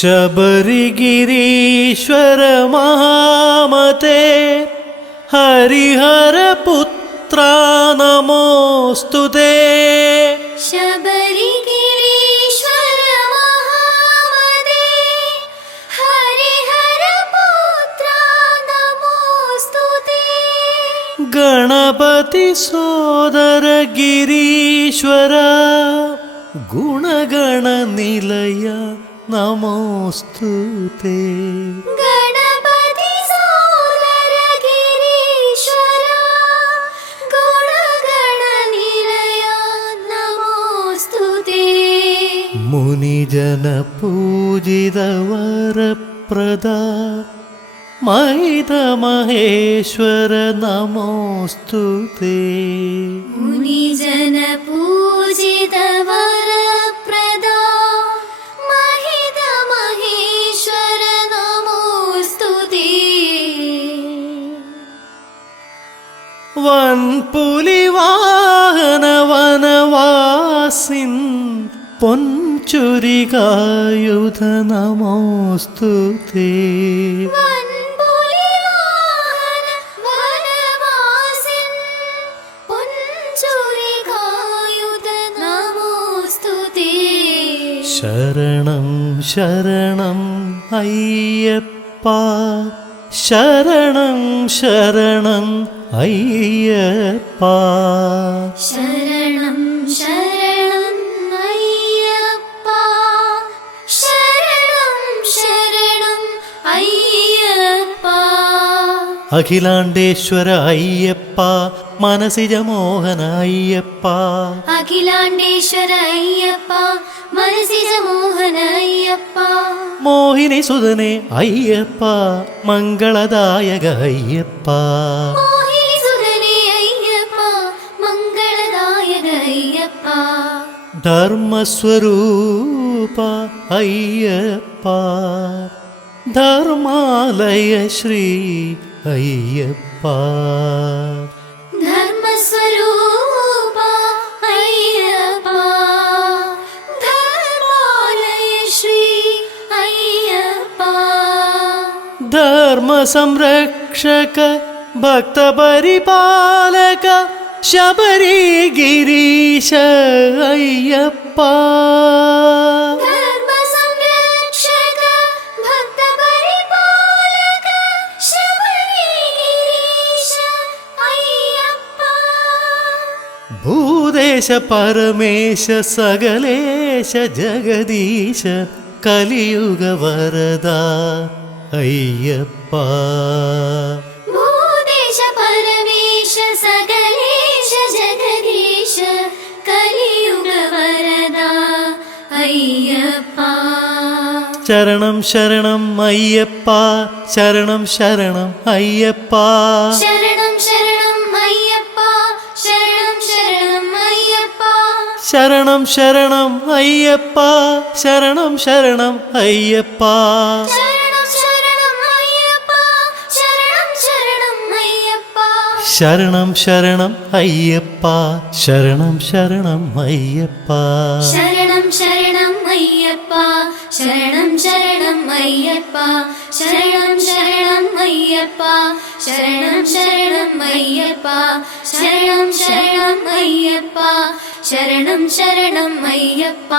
शबरिगिरीश्वर महामते हरिहरपुत्रा नमोऽस्तु ते। शबरिगिरीश्वर गणपतिसोदरगिरीश्वर गुणगणनिलय നമോസ്തു തേ मुनिजनपूजितवरप्रद महितमहेश्वर नमोऽस्तु ते मुनिजनपूजितवर വൻപുലിവാഹനവനവാസിൻ പൊൻചുരികായുധ നമോസ്തു ശരണം ശരണം അയ്യപ്പ. ശരണം ശരണം അയ്യപ്പ. ശരണം ശരണം അയ്യപ്പ. ശരണം ശരണം അയ്യപ്പ. അഖിലാണ്ടേശ്വര അയ്യപ്പ മനസിജ മോഹന അയ്യപ്പ അഖിലാണ്ടേശ്വര അയ്യപ്പ മനസിജ മോഹന അയ്യപ്പ മോഹിനി സുതനെ അയ്യപ്പ. മംഗളദായക അയ്യപ്പ ധർമ്മസ്വരൂപ അയ്യപ്പ. ധർമാലയ ശ്രീ അയ്യപ്പ. ധർമ്മസ്വരൂപ അയ്യപ്പ. ധർമാലയ ശ്രീ അയ്യപ്പ. ധർമ്മ സംരക്ഷക ഭക്തപരിപാലക ശബരി ഗിരീശ അയ്യപ്പ ഭൂദേശ പരമേശ സകലേശ ജഗദീശ കലിയുഗ വരദ അയ്യപ്പ. ശരണം ശരണം അയ്യപ്പ. ശരണം ശരണം അയ്യപ്പ. ശരണം ശരണം അയ്യപ്പ. ശരണം ശരണം അയ്യപ്പ. ശരണം ശരണം അയ്യപ്പ. ശരണം ശരണം അയ്യപ്പ. ശരണം ശരണം അയ്യപ്പ. ശരണം ശരണം അയ്യപ്പ. ശരണം ശരണം അയ്യപ്പ. ശരണം ശരണം അയ്യപ്പ. ശരണം ശരണം അയ്യപ്പ. ശരണം ശരണം അയ്യപ്പ. ശരണം ശരണം അയ്യപ്പ. ശരണം ശരണം അയ്യപ്പ.